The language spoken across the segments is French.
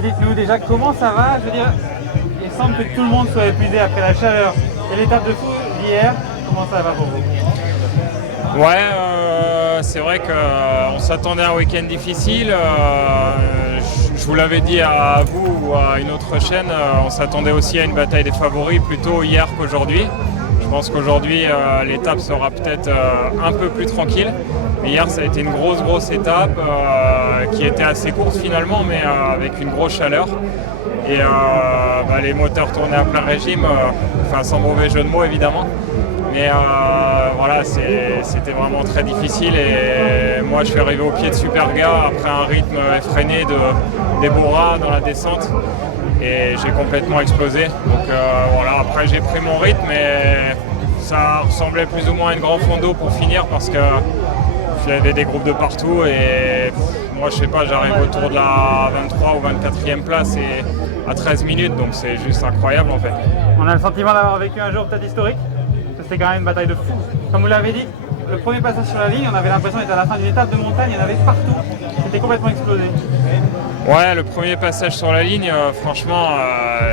Dites-nous déjà comment ça va. Je veux dire, il semble que tout le monde soit épuisé après la chaleur et l'étape de fou d'hier. Comment ça va pour vous? Ouais, c'est vrai qu'on s'attendait à un week-end difficile. Je vous l'avais dit à vous ou à une autre chaîne, on s'attendait aussi à une bataille des favoris plutôt hier qu'aujourd'hui. Je pense qu'aujourd'hui, l'étape sera peut-être un peu plus tranquille. Mais hier, ça a été une grosse étape qui était assez courte finalement, mais avec une grosse chaleur. Et les moteurs tournaient à plein régime, sans mauvais jeu de mots évidemment. Mais voilà, c'était vraiment très difficile et moi je suis arrivé au pied de Superga après un rythme effréné des Bora dans la descente et j'ai complètement explosé. Donc voilà, après j'ai pris mon rythme et ça ressemblait plus ou moins à une grande fond d'eau pour finir parce que j'avais des groupes de partout et moi je sais pas, j'arrive autour de la 23 ou 24e place et à 13 minutes, donc c'est juste incroyable en fait. On a le sentiment d'avoir vécu un jour peut-être historique. C'était quand même une bataille de fou. Comme vous l'avez dit, le premier passage sur la ligne, on avait l'impression d'être à la fin d'une étape de montagne, il y en avait partout. C'était complètement explosé. Ouais, le premier passage sur la ligne, franchement,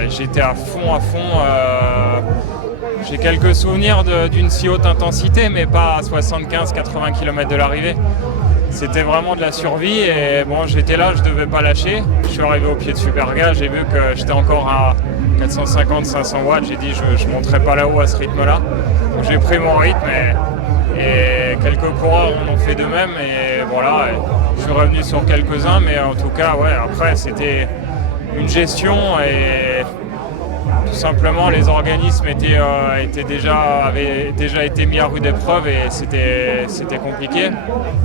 j'étais à fond. J'ai quelques souvenirs d'une si haute intensité, mais pas à 75-80 km de l'arrivée. C'était vraiment de la survie et bon, j'étais là, je devais pas lâcher. Je suis arrivé au pied de Superga, j'ai vu que j'étais encore à 450-500 watts. J'ai dit je ne monterai pas là-haut à ce rythme-là. Donc j'ai pris mon rythme et quelques coureurs en ont fait de même. Et voilà, je suis revenu sur quelques-uns, mais en tout cas, ouais, après c'était une gestion et tout simplement les organismes avaient déjà été mis à rude épreuve et c'était compliqué.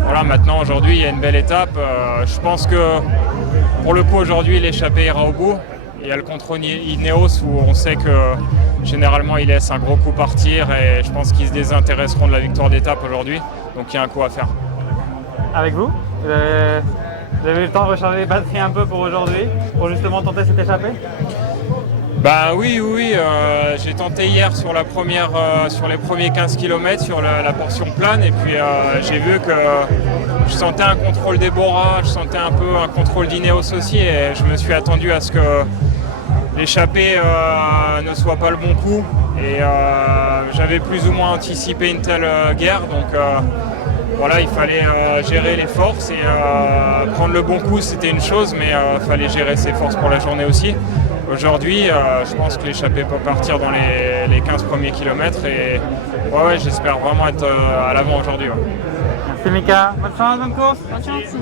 Voilà, maintenant aujourd'hui il y a une belle étape. Je pense que pour le coup aujourd'hui l'échappée ira au bout. Il y a le contrôle Ineos où on sait que généralement ils laissent un gros coup partir et je pense qu'ils se désintéresseront de la victoire d'étape aujourd'hui. Donc il y a un coup à faire. Avec vous, vous avez eu le temps de recharger les batteries un peu pour aujourd'hui, pour justement tenter cette échappée? Bah oui, j'ai tenté hier sur les premiers 15 km sur la portion plane et puis j'ai vu que je sentais un contrôle des Bora, je sentais un peu un contrôle d'Ineos aussi et je me suis attendu à ce que l'échappée ne soit pas le bon coup et j'avais plus ou moins anticipé une telle guerre donc voilà, il fallait gérer les forces et prendre le bon coup c'était une chose mais il fallait gérer ses forces pour la journée aussi. Aujourd'hui, je pense que l'échappée peut partir dans les 15 premiers kilomètres et ouais, j'espère vraiment être à l'avant aujourd'hui. Ouais. Merci Mika, bonne chance, bonne course. Bonne chance.